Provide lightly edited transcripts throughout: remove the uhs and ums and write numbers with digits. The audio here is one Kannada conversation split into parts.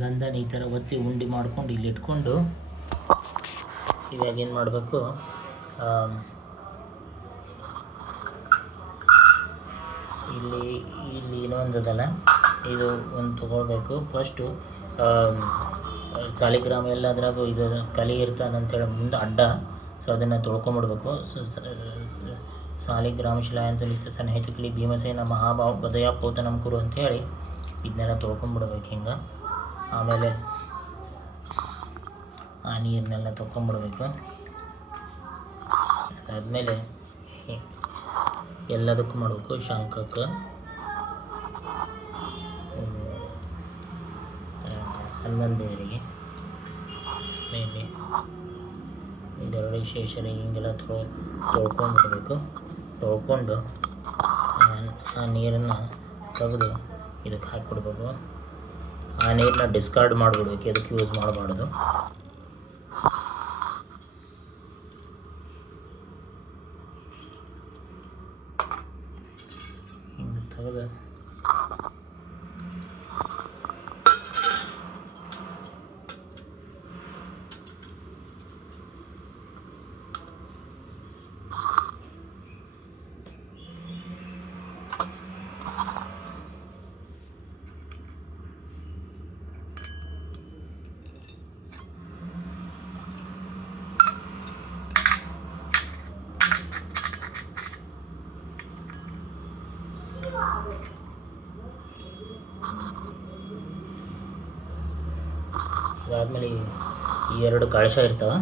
ಗಂಧನ ಈ ಥರ ಒತ್ತಿ ಉಂಡೆ ಮಾಡ್ಕೊಂಡು ಇಲ್ಲಿ ಇಟ್ಕೊಂಡು ಇವಾಗ ಏನು ಮಾಡಬೇಕು, ಇಲ್ಲಿ ಇಲ್ಲಿ ಇನ್ನೊಂದದಲ್ಲ, ಇದು ಒಂದು ತೊಗೊಳ್ಬೇಕು. ಫಸ್ಟು ಸಾಲಿಗ್ರಾಮ ಎಲ್ಲದ್ರಾಗೂ ಇದು ಕಲಿ ಇರ್ತದಂತೇಳಿ ಮುಂದೆ ಅಡ್ಡ, ಸೊ ಅದನ್ನು ತೊಳ್ಕೊಂಬಿಡ್ಬೇಕು. ಸಾಲಿಗ್ರಾಮ ಶಿಲಾಯಂತ ನಿತ್ಯ ಸನ್ನಿಹಿತಕಲಿ ಭೀಮಸೇನ ಮಹಾಭಾವ ಬದಯ ಪೋತ ನಮ್ಕುರು ಅಂಥೇಳಿ ಇದನ್ನೆಲ್ಲ ತೊಳ್ಕೊಂಬಿಡ್ಬೇಕು ಹಿಂಗೆ. ಆಮೇಲೆ ಆ ನೀರನ್ನೆಲ್ಲ ತೊಗೊಂಬಿಡ್ಬೇಕು. ಅದಾದಮೇಲೆ ಎಲ್ಲದಕ್ಕೂ ಮಾಡಬೇಕು. ಶಂಖಕ್ಕೆ, ಹನುಮಂತ ದೇವರಿಗೆ, ಮೇಲೆ ಗರುಡ ಶೇಷರಿಗೆ ಹಿಂಗೆಲ್ಲ ತೊಳ್ಕೊಂಡ್ಬಿಡ್ಬೇಕು. ತೊಳ್ಕೊಂಡು ಆ ನೀರನ್ನು ತೆಗೆದು ಇದಕ್ಕೆ ಹಾಕಿಬಿಡ್ಬೇಕು. ಆ ನೀರನ್ನ ಡಿಸ್ಕಾರ್ಡ್ ಮಾಡಿಬಿಡ್ಬೇಕು, ಇದಕ್ಕೆ ಯೂಸ್ ಮಾಡಬಾರ್ದು. ಹಿಂಗೆ ತೆಗೆದು ಅದಾದಮೇಲೆ ಈ ಎರಡು ಕಳಶ ಇರ್ತವೆ.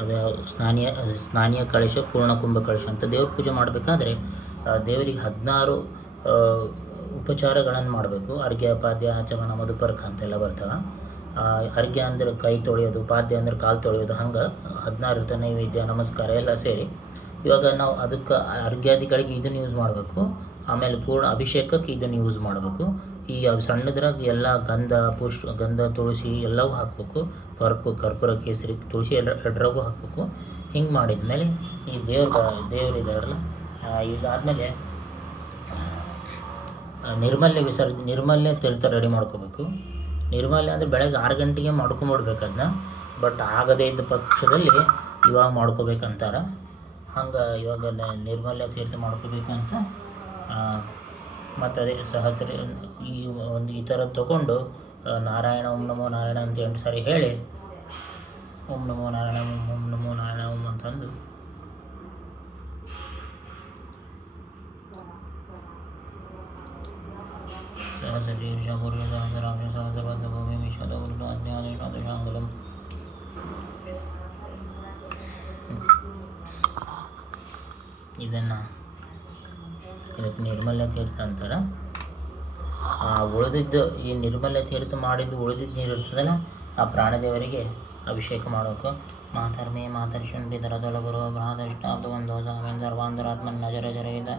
ಅದು ಸ್ನಾನೀಯ ಕಳಶ, ಪೂರ್ಣಕುಂಭ ಕಳಶ ಅಂತ. ದೇವ್ರ ಪೂಜೆ ಮಾಡಬೇಕಾದ್ರೆ ದೇವರಿಗೆ 16 ಉಪಚಾರಗಳನ್ನು ಮಾಡಬೇಕು. ಅರ್ಘ್ಯ, ಪಾದ್ಯ, ಆಚಮನ, ಮಧುಪರ್ಕ ಅಂತೆಲ್ಲ ಬರ್ತವೆ. ಅರ್ಘ್ಯ ಅಂದ್ರೆ ಕೈ ತೊಳೆಯೋದು, ಪಾದ್ಯ ಅಂದ್ರೆ ಕಾಲು ತೊಳೆಯೋದು, ಹಂಗೆ 16 ಇರ್ತವೆ. ನೈವೇದ್ಯ, ನಮಸ್ಕಾರ ಎಲ್ಲ ಸೇರಿ. ಇವಾಗ ನಾವು ಅದಕ್ಕೆ ಅರ್ಘ್ಯಾದಿಗಳಿಗೆ ಇದನ್ನು ಯೂಸ್ ಮಾಡಬೇಕು. ಆಮೇಲೆ ಪೂರ್ಣ ಅಭಿಷೇಕಕ್ಕೆ ಇದನ್ನು ಯೂಸ್ ಮಾಡಬೇಕು. ಈ ಸಣ್ಣದ್ರಾಗ ಎಲ್ಲ ಗಂಧ, ತುಳಸಿ ಎಲ್ಲವೂ ಹಾಕಬೇಕು. ಕರ್ಪೂರ, ಕೇಸರಿ, ತುಳಸಿ ಎರಡರಾಗೂ ಹಾಕಬೇಕು. ಹಿಂಗೆ ಮಾಡಿದ್ಮೇಲೆ ಈ ದೇವರಿದಾರಲ್ಲ, ಇದಾದಮೇಲೆ ನಿರ್ಮಲ್ಯ ತೀರ್ಥ ರೆಡಿ ಮಾಡ್ಕೋಬೇಕು. ನಿರ್ಮಲ್ಯ ಅಂದರೆ ಬೆಳಗ್ಗೆ 6 ಗಂಟೆಗೆ ಮಾಡ್ಕೊಂಬಿಡ್ಬೇಕು ಅದನ್ನ. ಬಟ್ ಆಗದೇ ಇದ್ದ ಪಕ್ಷದಲ್ಲಿ ಇವಾಗ ಮಾಡ್ಕೋಬೇಕಂತಾರೆ. ಹಂಗೆ ಇವಾಗ ನಿರ್ಮಲ್ಯ ತೀರ್ಥ ಮಾಡ್ಕೋಬೇಕಂತ. ಮತ್ತು ಅದೇ ಸಹಸ್ರ ಈ ಥರ ತೊಗೊಂಡು ನಾರಾಯಣ, ಓಂ ನಮೋ ನಾರಾಯಣ ಅಂತ 8 ಸಾರಿ ಹೇಳಿ, ಓಂ ನಮೋ ನಾರಾಯಣ, ಓಂ ನಮೋ ನಾರಾಯಣ ಓಂ ಅಂತಂದು ಇದನ್ನು ಇದಕ್ಕೆ ನಿರ್ಮಲ್ಯ ತೀರ್ಥ ಅಂತಾರೆ. ಉಳಿದಿದ್ದು ಈ ನಿರ್ಮಲ್ಯ ತೀರ್ಥ ಮಾಡಿದ್ದು ಉಳಿದಿದ್ದು ನೀರು ಇರ್ತದಲ್ಲ, ಆ ಪ್ರಾಣದೇವರಿಗೆ ಅಭಿಷೇಕ ಮಾಡಬೇಕು. ಮಾತರ್ಮೇ ಮಾತರ್ಷನ್ ಬಿದರದೊಳಗುರು ಬೃಹದಷ್ಟಾಬ್ದ ಒಂದು ಸಾಮೇನ್ ಸರ್ವಾಂತರಾತ್ಮನ್ ನಜರ ಜರಯಿದ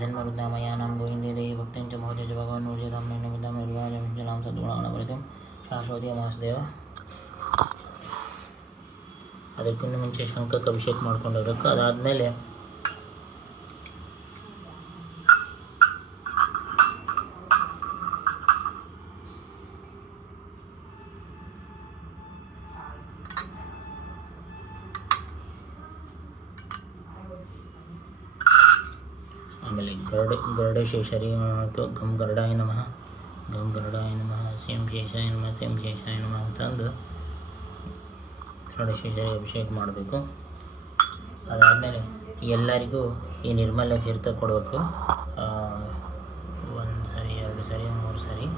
ಜನ್ಮವೃದ್ಧಾಮಯ ನಮ್ಮ ಗೋವಿಂದೇ ದೇವಿ ಭಕ್ತಿಂಚ ಮಹೋಜ ಭಗವಾನ್ ಊರ್ಜಿತಂ ನಿಮಿತ್ತಂ ನಿರ್ವಾಜಂ ಸದ್ಗುಣಾನ ಬಲಿತಂ ಶಾಶ್ವತೀಯ ವಾಸುದೇವ. ಅದಕ್ಕಿಂತ ಮುಂಚೆ ಶಂಖಕ್ಕೆ ಅಭಿಷೇಕ ಮಾಡ್ಕೊಂಡಿರ್ಬೇಕು. ಅದಾದಮೇಲೆ ಗರುಡ ಶೇಷರಿ ಗಂ ಗರುಡಾಯ ನಮಃ, ಗಂ ಗರುಡಾಯ ನಮಃ, ಸೇಂ ಶೇಷಾಯ ನಮಃ, ಸೇಂ ಶೇಷಾಯ ನಮಃ ಅಂತಂದು ಗರುಡ ಶೇಷರಿಗೆ ಅಭಿಷೇಕ ಮಾಡಬೇಕು. ಅದಾದಮೇಲೆ ಎಲ್ಲರಿಗೂ ಈ ನಿರ್ಮಲ್ಯ ತೀರ್ಥ ಕೊಡಬೇಕು. 1 ಸರಿ, 2 ಸರಿ, 3 ಸರಿ.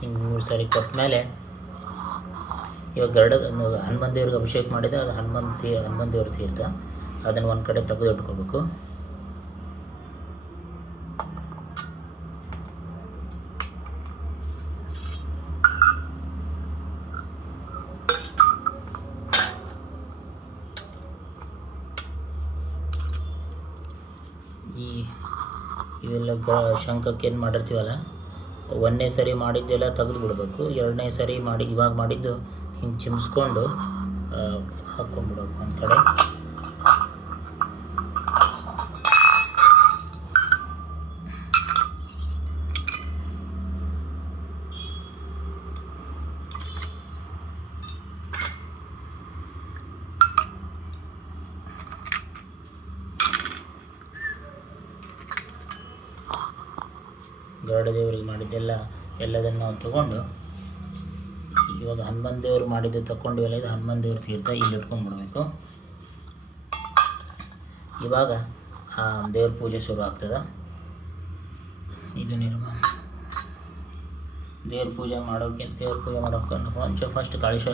ಹಿಂಗೆ 3 ಸಾರಿ ಕೊಟ್ಟ ಮೇಲೆ ಇವಾಗ ಹನುಮಂತ ದೇವ್ರಿಗೆ ಅಭಿಷೇಕ ಮಾಡಿದರೆ ಅದು ಹನುಮಂತ ದೇವ್ರ ತೀರ್ಥ. ಅದನ್ನು ಒಂದು ಕಡೆ ತೆಗೆದು ಇಟ್ಕೋಬೇಕು. ಇವೆಲ್ಲ ಶಂಖಕ್ಕೆ ಏನು ಮಾಡಿರ್ತೀವಲ್ಲ, ಒಂದನೇ ಸರಿ ಮಾಡಿದ್ದೆಲ್ಲ ತೆಗೆದು ಬಿಡಬೇಕು. ಎರಡನೇ ಸರಿ ಇವಾಗ ಮಾಡಿದ್ದು ಹಿಂಗೆ ಚಿಮ್ಸ್ಕೊಂಡು ಹಾಕ್ಕೊಂಡ್ಬಿಡೋದು ಒಂದು ಕಡೆ. ಗರುಡ ದೇವರಿಗೆ ಮಾಡಿದ್ದೆಲ್ಲ ಎಲ್ಲದನ್ನು ನಾವು ತೊಗೊಂಡು ಇವಾಗ ಹನುಮಂತ ದೇವ್ರು ಮಾಡಿದ್ದು ತಗೊಂಡಿವಲ್ಲ, ಇದು ಹನುಮಂತ ದೇವ್ರ ತೀರ್ಥ ಇಲ್ಲಿ ಇಟ್ಕೊಂಡ್ಬಿಡ್ಬೇಕು. ಇವಾಗ ದೇವ್ರ ಪೂಜೆ ಶುರು ಆಗ್ತದೆ. ಇದು ದೇವ್ರ ಪೂಜೆ ಮಾಡೋಕೆ ಫಸ್ಟ್ ಕಳಶ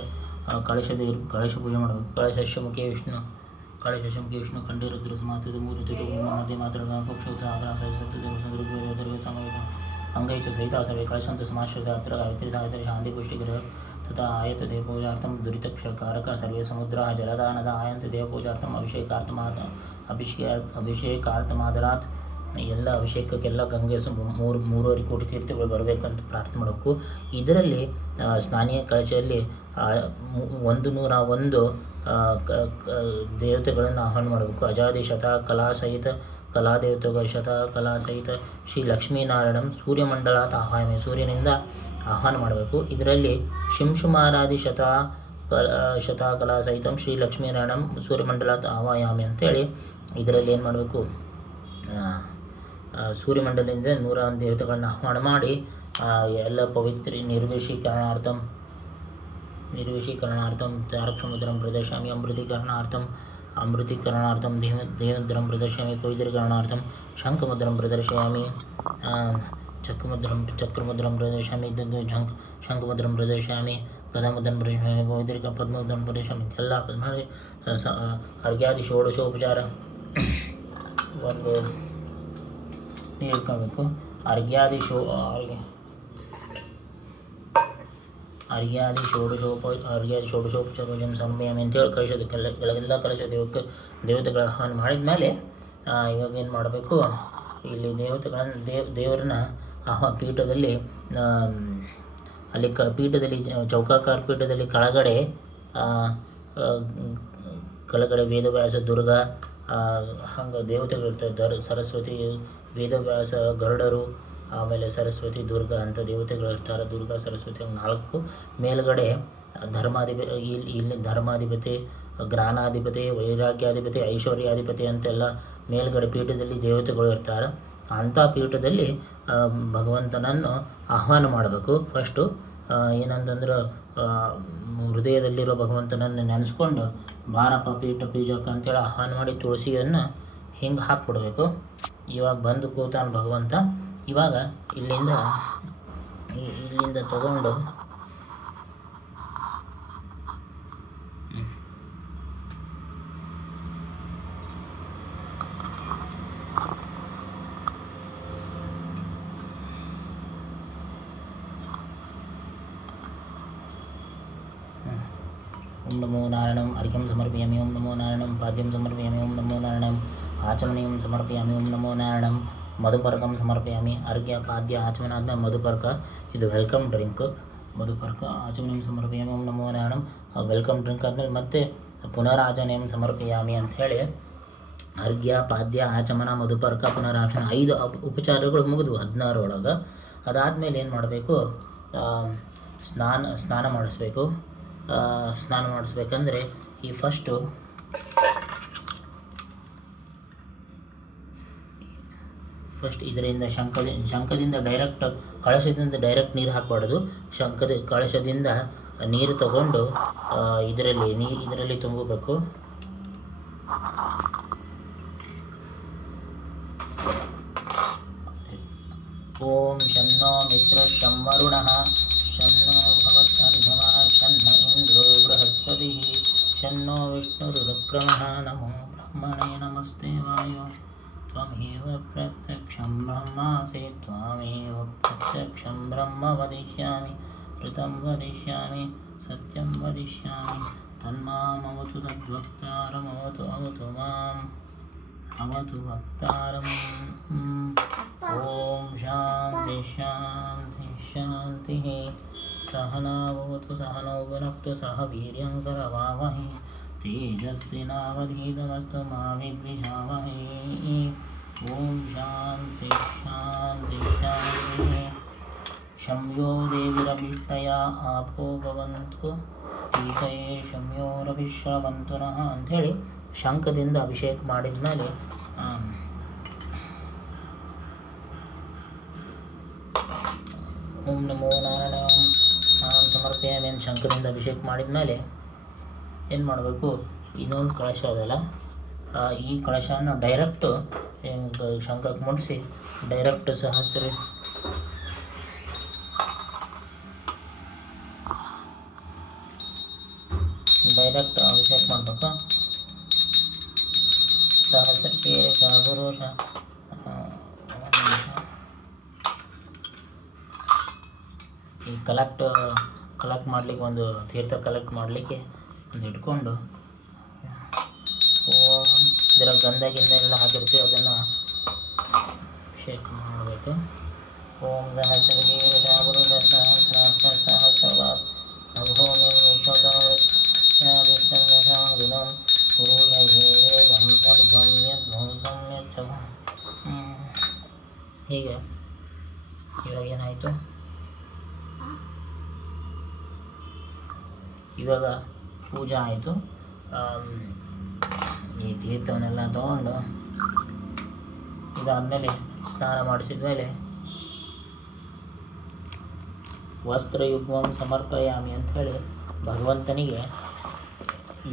ಪೂಜೆ ಮಾಡಬೇಕು. ಕಳಶಮುಖಿ ವಿಷ್ಣು ಖಂಡಿರುದ್ರ ಸಮಾಸದ ಮೂರ್ತಿ ನದಿ ಮಾತ್ರ ಪಕ್ಷೋತ ಆಗ್ರಹ ಸಮಯ ಅಂಗೈಚ ಸಹಿತ ಸರ್ವೇ ಕಳಶಂತ ಸಮಾಶ್ರತ ಅತ್ರ ಗಾಯತ್ರಿ ಸಾಹಿತ್ಯ ಶಾಂತಿ ಪುಷ್ಟಿಗ್ರಹ तथा आयत देवपूजार्थम दुरितक्षकारक सर्वे समुद्राः जलदानद आयंत देवपूजार्थम ಅಭಿಷೇಕಾರ್ಥಮಾದರಾತ್ ಎಲ್ಲ ಅಭಿಷೇಕಕ್ಕೆಲ್ಲ ಗಂಗೆ ಮೂರುವರೆ ಕೋಟಿ ತೀರ್ಥಗಳು ಬರಬೇಕಂತ ಪ್ರಾರ್ಥನೆ ಮಾಡಬೇಕು. ಇದರಲ್ಲಿ ಸ್ನಾನೀಯ ಕಳಶದಲ್ಲಿ 101 ದೇವತೆಗಳನ್ನು ಆಹ್ವಾನ ಮಾಡಬೇಕು. ಅಜಾದಿ ಶತ ಕಲಾದೇವತೆಗಳ ಕಲಾ ಸಹಿತ ಶ್ರೀ ಲಕ್ಷ್ಮೀನಾರಾಯಣಂ ಸೂರ್ಯಮಂಡಲಾತ್ ಆಹ್ವಾನ, ಸೂರ್ಯನಿಂದ ಆಹ್ವಾನ ಮಾಡಬೇಕು. ಇದರಲ್ಲಿ ಶಿಂಶುಮಾರಾದಿ ಶತಕಲಾ ಸಹಿತಂ ಶ್ರೀ ಲಕ್ಷ್ಮೀನಾರಾಯಣಂ ಸೂರ್ಯಮಂಡಲಾತ್ ಆವಾಯಾಮಿ ಅಂತೇಳಿ ಇದರಲ್ಲಿ ಏನು ಮಾಡಬೇಕು, ಸೂರ್ಯಮಂಡಲದಿಂದ 101 ದೇವತೆಗಳನ್ನ ಆಹ್ವಾನ ಮಾಡಿ ಎಲ್ಲ ಪವಿತ್ರ ನಿರ್ವಿಷೀಕರಣಾರ್ಥಂ ತಾರಕ್ಷಮುದ್ರಂ ಪ್ರದರ್ಶಾಮಿ ಅಮೃತೀಕರಣಾರ್ಥಂ ದೇವದ್ರಂ ಪ್ರದರ್ಶಯಾಮಿ ಪವಿತ್ರೀಕರಣಾರ್ಥಂ ಶಂಖಮುದ್ರಂ ಪ್ರದರ್ಶಯಾಮಿ ಚಕ್ರಮುದ್ರಂ ಪ್ರದರ್ಶಯಾಮಿ ಶಂಖಮುದ್ರಂ ಪ್ರದರ್ಶಯಾಮಿ ಗದಾಮುದ್ರಂ ಪ್ರದರ್ಶಯಾಮಿ ಪವಿತ್ರೀಕರಣ ಪದ್ಮುದ್ರಂ ಪ್ರದರ್ಶಯಾಮಿ ಎಲ್ಲ ಮಾಡಿ ಅರ್ಘ್ಯಾದಿ ಷೋಡಶೋಪಚಾರ ಒಂದು ನೀರು ಇಟ್ಕೊಳ್ಬೇಕು. ಅರ್ಘ್ಯಾದಿ ಷೋಡಶೋಪಚಾರ ಸಮಯಾಮಿ ಅಂತೇಳಿ ಕಳಶದ ಕಳಶ ದೇವತೆಗಳ ಆಹ್ವಾನ ಮಾಡಿದ ಮೇಲೆ ಇವಾಗ ಏನು ಮಾಡಬೇಕು, ಇಲ್ಲಿ ದೇವರನ್ನ ಪೀಠದಲ್ಲಿ ಅಲ್ಲಿ ಪೀಠದಲ್ಲಿ ಚೌಕಾಕಾರ ಪೀಠದಲ್ಲಿ ಕೆಳಗಡೆ ವೇದವ್ಯಾಸ, ದುರ್ಗಾ ಹಂಗೆ ದೇವತೆಗಳಿರ್ತಾರೆ. ಸರಸ್ವತಿ, ವೇದವ್ಯಾಸ, ಗರುಡರು, ಆಮೇಲೆ ಸರಸ್ವತಿ, ದುರ್ಗಾ ಅಂತ ದೇವತೆಗಳಿರ್ತಾರೆ. ದುರ್ಗಾ, ಸರಸ್ವತಿ 4. ಮೇಲ್ಗಡೆ ಇಲ್ಲಿ ಧರ್ಮಾಧಿಪತಿ, ಜ್ಞಾನಾಧಿಪತಿ, ವೈರಾಗ್ಯಾಧಿಪತಿ, ಐಶ್ವರ್ಯಾಧಿಪತಿ ಅಂತೆಲ್ಲ ಮೇಲ್ಗಡೆ ಪೀಠದಲ್ಲಿ ದೇವತೆಗಳು ಇರ್ತಾರೆ. ಅಂಥ ಪೀಠದಲ್ಲಿ ಭಗವಂತನನ್ನು ಆಹ್ವಾನ ಮಾಡಬೇಕು. ಫಸ್ಟು ಏನಂತಂದ್ರೆ ಹೃದಯದಲ್ಲಿರೋ ಭಗವಂತನನ್ನು ನೆನೆಸ್ಕೊಂಡು ಬಾರಪ್ಪ ಪೂಜಕ್ಕೆ ಅಂತೇಳಿ ಆಹ್ವಾನ ಮಾಡಿ ತುಳಸಿಯನ್ನು ಹಿಂಗೆ ಹಾಕ್ಬಿಡ್ಬೇಕು. ಇವಾಗ ಬಂದು ಕೂತಾನ ಭಗವಂತ. ಇವಾಗ ಇಲ್ಲಿಂದ ತಗೊಂಡು ಓಂ ನಮೋ ನಾರಾಯಣಂ ಅರ್ಘ್ಯಂ ಸಮರ್ಪಯಾಮಿ, ಓಂ ನಮೋ ನಾರಾಯಣಂ ಪಾದ್ಯಂ ಸಮರ್ಪಯಾಮಿ, ಓಂ ನಮೋ ನಾರಾಯಣಂ ಆಚಮನೀಯಂ ಸಮರ್ಪಯಾಮಿ, ಓಂ ನಮೋ ನಾರಾಯಣಂ ಮಧುಪರ್ಕಂ ಸಮರ್ಪಯಾಮಿ. ಅರ್ಘ್ಯ ಪಾದ್ಯ ಆಚಮನ ಆದಮೇಲೆ ಮಧುಪರ್ಕ, ಇದು ವೆಲ್ಕಮ್ ಡ್ರಿಂಕ್. ಮಧುಪರ್ಕ ಆಚಮನೀಯಂ ಸಮರ್ಪಯಾಮಿ, ಓಂ ನಮೋ ನಾರಾಯಣಂ ವೆಲ್ಕಮ್ ಡ್ರಿಂಕ್ ಆದಮೇಲೆ ಮತ್ತೆ ಪುನರಾಚಮನೀಯಂ ಸಮರ್ಪಯಾಮಿ ಅಂಥೇಳಿ ಅರ್ಘ್ಯ ಪಾದ್ಯ ಆಚಮನ ಮಧುಪರ್ಕ ಪುನರಾಚಮನ 5 ಉಪಚಾರಗಳು ಮುಗಿದ್ವು 16 ಒಳಗೆ. ಅದಾದಮೇಲೆ ಏನು ಮಾಡಬೇಕು, ಸ್ನಾನ ಮಾಡಿಸ್ಬೇಕು. ಸ್ನಾನ ಮಾಡಿಸ್ಬೇಕಂದ್ರೆ ಈ ಫಸ್ಟ್ ಇದರಿಂದ ಶಂಖದಿಂದ ಡೈರೆಕ್ಟ್ ಕಳಶದಿಂದ ಡೈರೆಕ್ಟ್ ನೀರು ಹಾಕಬಾರ್ದು. ಕಳಶದಿಂದ ನೀರು ತಗೊಂಡು ಇದರಲ್ಲಿ ತುಂಬಬೇಕು. ಓಂ ಶನ್ನೋ ಮಿತ್ರ ಶಂ ವರುಣಃ ಶನ್ನೋ ಭವತ್ಸರ್ಗಮಃ ಶನ್ನ ಇಂದ್ರೋ ಬೃಹಸ್ಪತಿ ಶನ್ನೋ ವಿಷ್ಣುರುಕ್ರಮಃ ನಮೋ ಬ್ರಹ್ಮಣೇ ನಮಸ್ತೆ ವಾಯೋ ತ್ವಮೇವ ಪ್ರತ್ಯಕ್ಷಂ ಬ್ರಹ್ಮಾಸಿ ತ್ವಮೇವ ಪ್ರತ್ಯಕ್ಷಂ ಬ್ರಹ್ಮ ವದಿಷ್ಯಾಮಿ ಋತಂ ವದಿಷ್ಯಾಮಿ ಸತ್ಯಂ ವದಿಷ್ಯಾಮಿ ತನ್ಮಾಮವತು ತದ್ವಕ್ತಾರಮವತು ಮಾಂ ಅವತು ವಕ್ತಾರಂ. ಓಂ ಶಾಂತಿ ಶಾಂತಿ. ಶಾಂತಿ. ಸಹನಾವತು ಸಹನೌ ಭುನಕ್ತು ಸಹ ವೀರ್ಯಂಕರವಾವಹೈ ತೇಜಸ್ವಿನಾವಧೀತಮಸ್ತು ಮಾ ವಿದ್ವಿಷಾವಹೈ. ಓಂ ಶಾಂತಿ ಶಾಂತಿ ಶಾಂತಿ. ಶಮ್ಯೋ ದೇವಿರಭಿಷ್ಟಯ ಆಪೋ ಭವಂತು ಈಶಯೇ ಶಮ್ಯೋರಭಿಶ್ರವಂತು ನಃ ಅಂಥೇಳಿ ಶಂಖದಿಂದ ಅಭಿಷೇಕ ಮಾಡಿದ ಮೇಲೆ ಓಂ ನಮೋ ನಾರಾಯಣ ಸ್ನಾನಂ ಸಮರ್ಪಯಾಮಿ ಅಂತ ಶಂಖದಿಂದ ಅಭಿಷೇಕ ಮಾಡಿದ ಮೇಲೆ ಏನು ಮಾಡಬೇಕು, ಇನ್ನೊಂದು ಕಳಶ ಅದಲ್ಲ, ಈ ಕಳಶನ ಡೈರೆಕ್ಟು ಶಂಖಕ್ಕೆ ಮುಟ್ಟಿಸಿ ಡೈರೆಕ್ಟ್ ಡೈರೆಕ್ಟ್ ಅಭಿಷೇಕ ಮಾಡಬೇಕು. ಸಹಸ್ರಶೀರ್ಷ ಪುರುಷ ಈ ಕಲೆಕ್ಟ್ ಮಾಡಲಿಕ್ಕೆ ಒಂದು ತೀರ್ಥ ಕಲೆಕ್ಟ್ ಮಾಡಲಿಕ್ಕೆ ಒಂದು ಇಟ್ಕೊಂಡು ಓಂ ಇದರ ಗಂಧ ಎಲ್ಲ ಹಾಕಿರ್ತೀವಿ ಅದನ್ನು ಅಭಿಷೇಕ ಮಾಡಬೇಕು. ಓಂ ಸಹಸ್ರಶೀರ್ಷ ಪುರುಷ ಸಹಸ್ರವಾರ್ ನಭೂಮಿಂ ವಿಶ್ವದಾದಿಷ್ಟಂಗಶಾಂಗುಲಂ ಗುರುಯೇ ವೇದಂ ಸರ್ವಂ ಯದ್ಭೂತಂ ಯಚ್ಚ. ಹೀಗೆ ಇವಾಗ ಏನಾಯಿತು, ಇವಾಗ ಪೂಜೆ ಆಯಿತು. ಈ ತೀರ್ಥವನ್ನೆಲ್ಲ ತಗೊಂಡು ಇದಾದಮೇಲೆ ಸ್ನಾನ ಮಾಡಿಸಿದ ಮೇಲೆ ವಸ್ತ್ರಯುಗ್ಮಂ ಸಮರ್ಪಯಾಮಿ ಅಂಥೇಳಿ ಭಗವಂತನಿಗೆ,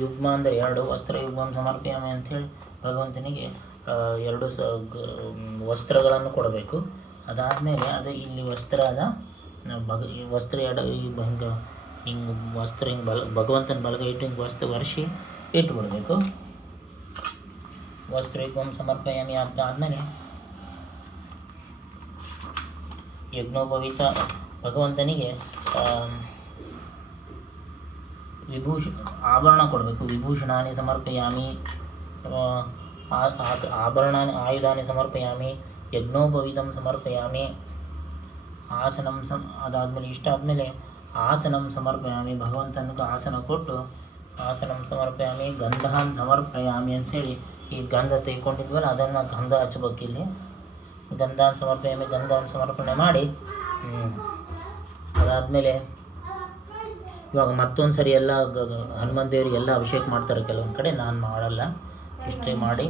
ಯುಗ್ಮ ಅಂದರೆ 2, ವಸ್ತ್ರಯುಗ್ಮಂ ಸಮರ್ಪಯಾಮಿ ಅಂಥೇಳಿ ಭಗವಂತನಿಗೆ 2 ವಸ್ತ್ರಗಳನ್ನು ಕೊಡಬೇಕು. ಅದಾದಮೇಲೆ ಅದು ಇಲ್ಲಿ ವಸ್ತ್ರ ಅದ ವಸ್ತ್ರ ಹಿಂಗೆ ವಸ್ತ್ರ ಹಿಂಗೆ ಭಗವಂತನ ಬಲಗೈ ಇಟ್ಟು ಹಿಂಗೆ ವಸ್ತ್ರ ಒರೆಸಿ ಇಟ್ಬಿಡ್ಬೇಕು. ವಸ್ತ್ರಯುಗ್ಮಂ ಸಮರ್ಪಯಾಮಿ ಆದಮೇಲೆ ಯಜ್ಞೋಪವೀತ ಭಗವಂತನಿಗೆ ಆಭರಣ ಕೊಡಬೇಕು. ವಿಭೂಷಣಾನಿ ಸಮರ್ಪಯಾಮಿ, ಆಭರಣಾನಿ ಆಯುಧಾನಿ ಸಮರ್ಪಯಾಮಿ, ಯಜ್ಞೋಪವೀತಂ ಸಮರ್ಪಯಾಮಿ, ಆಸನಂ ಅದಾದಮೇಲೆ ಇಷ್ಟಾದಮೇಲೆ ಆಸನಂ ಸಮರ್ಪಯಾಮಿ, ಭಗವಂತನಿಗೆ ಆಸನ ಕೊಟ್ಟು ಆಸನಂ ಸಮರ್ಪಯಾಮಿ, ಗಂಧಾನ್ ಸಮರ್ಪಯಾಮಿ ಅಂಥೇಳಿ ಈ ಗಂಧ ತೆಗೆದುಕೊಂಡಿದ್ವಲ್ಲ ಅದನ್ನು ಗಂಧ ಹಚ್ಚಬೇಕು. ಇಲ್ಲಿ ಗಂಧಾನ್ ಸಮರ್ಪಯಾಮಿ, ಗಂಧಾನ್ ಸಮರ್ಪಣೆ ಮಾಡಿ ಅದಾದಮೇಲೆ ಇವಾಗ ಮತ್ತೊಂದು ಸರಿ ಎಲ್ಲ ಹನುಮಂತ ದೇವರಿಗೆ ಎಲ್ಲ ಅಭಿಷೇಕ ಮಾಡ್ತಾರೆ ಕೆಲವೊಂದು ಕಡೆ, ನಾನು ಮಾಡಲ್ಲ. ಇಷ್ಟೇ ಮಾಡಿ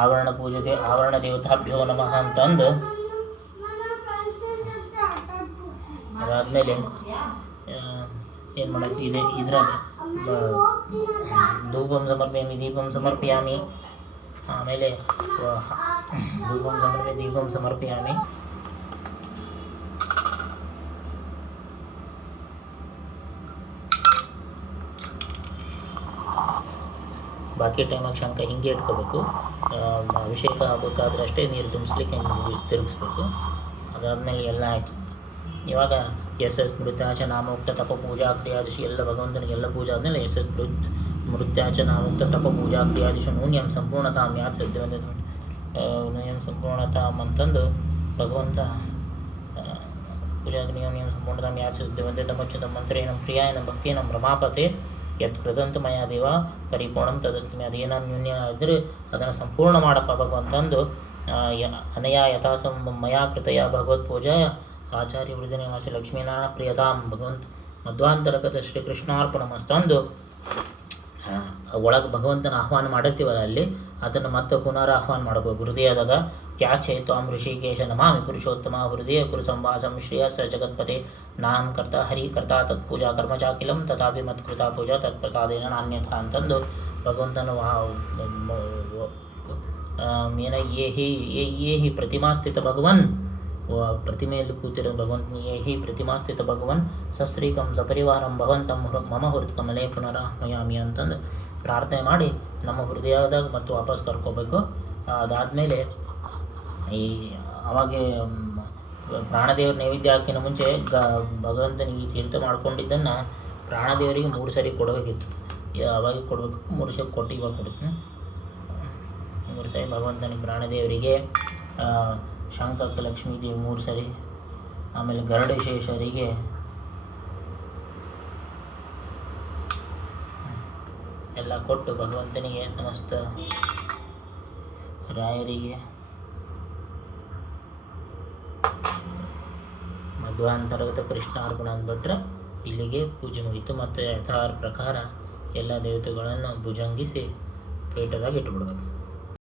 ಆವರಣ ಪೂಜೆಗೆ ಆವರಣ ದೇವತಾಭ್ಯೋ ನಮಃ ಅಂತಂದು ಅದಾದಮೇಲೆ ಏನು ಮಾಡೋದು, ಇದರಲ್ಲಿ ಧೂಪಂ ಸಮರ್ಪಯಾಮಿ ದೀಪಂ ಸಮರ್ಪಯಾಮಿ, ಆಮೇಲೆ ಧೂಪಂ ಸಮರ್ಪಯಾಮಿ ದೀಪಂ ಸಮರ್ಪಯಾಮಿ. ಬಾಕಿ ಟೈಮಾಗ ಶಂಖ ಹಿಂಗೆ ಇಟ್ಕೋಬೇಕು. ಅಭಿಷೇಕ ಆಗಬೇಕಾದ್ರೆ ಅಷ್ಟೇ ನೀರು ತುಂಬಿಸ್ಲಿಕ್ಕೆ ತಿರುಗಿಸ್ಬೇಕು. ಅದಾದಮೇಲೆ ಎಲ್ಲ ಆಯಿತು. ಇವಾಗ ಮೃತ್ಯಾಚ ನಾಮೋಕ್ತ ತಪ ಪೂಜಾ ಕ್ರಿಯಾದಿಶು ಎಲ್ಲ ಭಗವಂತನಿಗೆ ಎಲ್ಲ ಪೂಜೆ ಆದಮೇಲೆ ಮೃತ್ಯಾಚ ನಾಮೋಕ್ತ ತಪ ಪೂಜಾ ಕ್ರಿಯಾದಿಶು ನೂನ್ಯಂ ಸಂಪೂರ್ಣತಾಂ ಯಾತ್ ಸಿದ್ಧವಂತ ನೂನ್ಯಂ ಸಂಪೂರ್ಣತಾಂ ಅಂತಂದು ಭಗವಂತ ಪೂಜಾಗ್ನಿಯಂ ಸಂಪೂರ್ಣತಾಂ ಯಾತ್ ಸಿದ್ಧವಂತೆ ತಮಚ್ಯುತ ಮಂತ್ರೇನ ಪ್ರಿಯಾಯನ ಭಕ್ತೇನ ರಮಾಪತೆ ಯತ್ ಕೃತಂತು ಮಯ ದೇವ ಪರಿಪೂರ್ಣಂ ತದಸ್ತಿ. ಅದೇನೋ ನ್ಯೂನ್ಯ ಇದ್ದರೆ ಅದನ್ನು ಸಂಪೂರ್ಣ ಮಾಡಪ್ಪ ಭಗವಂತಂದು ಅನಯ ಯಥಾಸಂ ಮಯಾ ಕೃತಯ ಭಗವತ್ ಪೂಜಾ ಆಚಾರ್ಯ ವೃದ್ಧನಿವಾಸಿ ಲಕ್ಷ್ಮೀನಾರಾಯಣ ಪ್ರಿಯತಾಂ ಭಗವಂತ ಮಧ್ವಾಂತರಗತ ಶ್ರೀಕೃಷ್ಣಾರ್ಪಣಮಸ್ತಂದು ಒಳಗೆ ಭಗವಂತನ ಆಹ್ವಾನ ಮಾಡಿರ್ತೀವಲ್ಲ ಅಲ್ಲಿ ಅದನ್ನು ಮತ್ತೆ ಪುನರ್ ಆಹ್ವಾನ ಮಾಡಬೇಕು. ಹೃದಯದಾಗ ಕ್ಯಾಚೆ ತ್ವಾಂ ಋಷಿಕೇಶ ನಮಾಮಿ ಪುರುಷೋತ್ತಮ ಹೃದಯ ಕುರು ಸಂವಾಸಂ ಶ್ರೇಯಸ್ಸ ಜಗತ್ಪತೆ ನಾಹಂ ಕರ್ತ ಹರಿ ಕರ್ತ ತತ್ಪೂಜಾ ಕರ್ಮ ಚಾಕಿಲಂ ತಥಾಪಿ ಮತ್ಕೃತ ಪೂಜಾ ತತ್ಪ್ರಸಾದೇನ ನಾನ್ಯಥ ಅಂತಂದು ಭಗವಂತನ ಯೇ ಹಿ ಪ್ರತಿಮಾಸ್ಥಿತ ಭಗವನ್, ಪ್ರತಿಮೆಯಲ್ಲಿ ಕೂತಿರೋ ಭಗವಂತನ ಯೇ ಹಿ ಪ್ರತಿಮಾಸ್ಥಿತ ಭಗವನ್ ಸಶ್ರೀಕಂ ಸಪರಿವಾರಂ ಭವಂತಂ ಮಮ ಹೃತ್ಕಮಲೆ ಪುನರಾಹ್ಮಯಾಮಿ ಅಂತಂದು ಪ್ರಾರ್ಥನೆ ಮಾಡಿ ನಮ್ಮ ಹೃದಯದಾಗ ಮತ್ತು ವಾಪಸ್ ಕರ್ಕೋಬೇಕು. ಅದಾದಮೇಲೆ ಅವಾಗೆ ಪ್ರಾಣದೇವರ ನೈವೇದ್ಯ ಹಾಕಿನ ಮುಂಚೆ ಭಗವಂತನಿಗೆ ಈ ತೀರ್ಥ ಮಾಡ್ಕೊಂಡಿದ್ದನ್ನು ಪ್ರಾಣದೇವರಿಗೆ 3 ಸರಿ ಕೊಡಬೇಕಿತ್ತು. ಅವಾಗ ಕೊಡಬೇಕು, 3 ಸರಿ ಕೊಟ್ಟು ಇವಾಗ ಕೊಡ್ತೀನಿ. 3 ಸರಿ ಭಗವಂತನಿಗೆ ಪ್ರಾಣದೇವರಿಗೆ, ಶಂಖಕ್ಕೆ ಲಕ್ಷ್ಮೀದೇವಿ 3 ಸರಿ, ಆಮೇಲೆ ಗರುಡಶೇಷರಿಗೆ ಎಲ್ಲ ಕೊಟ್ಟು ಭಗವಂತನಿಗೆ ಸಮಸ್ತ ರಾಯರಿಗೆ ಮಧ್ವಾಂತರ್ಗತ ಕೃಷ್ಣಾರ್ಪಣ ಅಂದ್ಬಿಟ್ರೆ ಇಲ್ಲಿಗೆ ಪೂಜೆ ಮುಗಿತು. ಮತ್ತು ಯಥಾರ್ ಪ್ರಕಾರ ಎಲ್ಲ ದೇವತೆಗಳನ್ನು ಭುಜಂಗಿಸಿ ಪೀಠದಾಗ ಇಟ್ಬಿಡ್ಬೇಕು.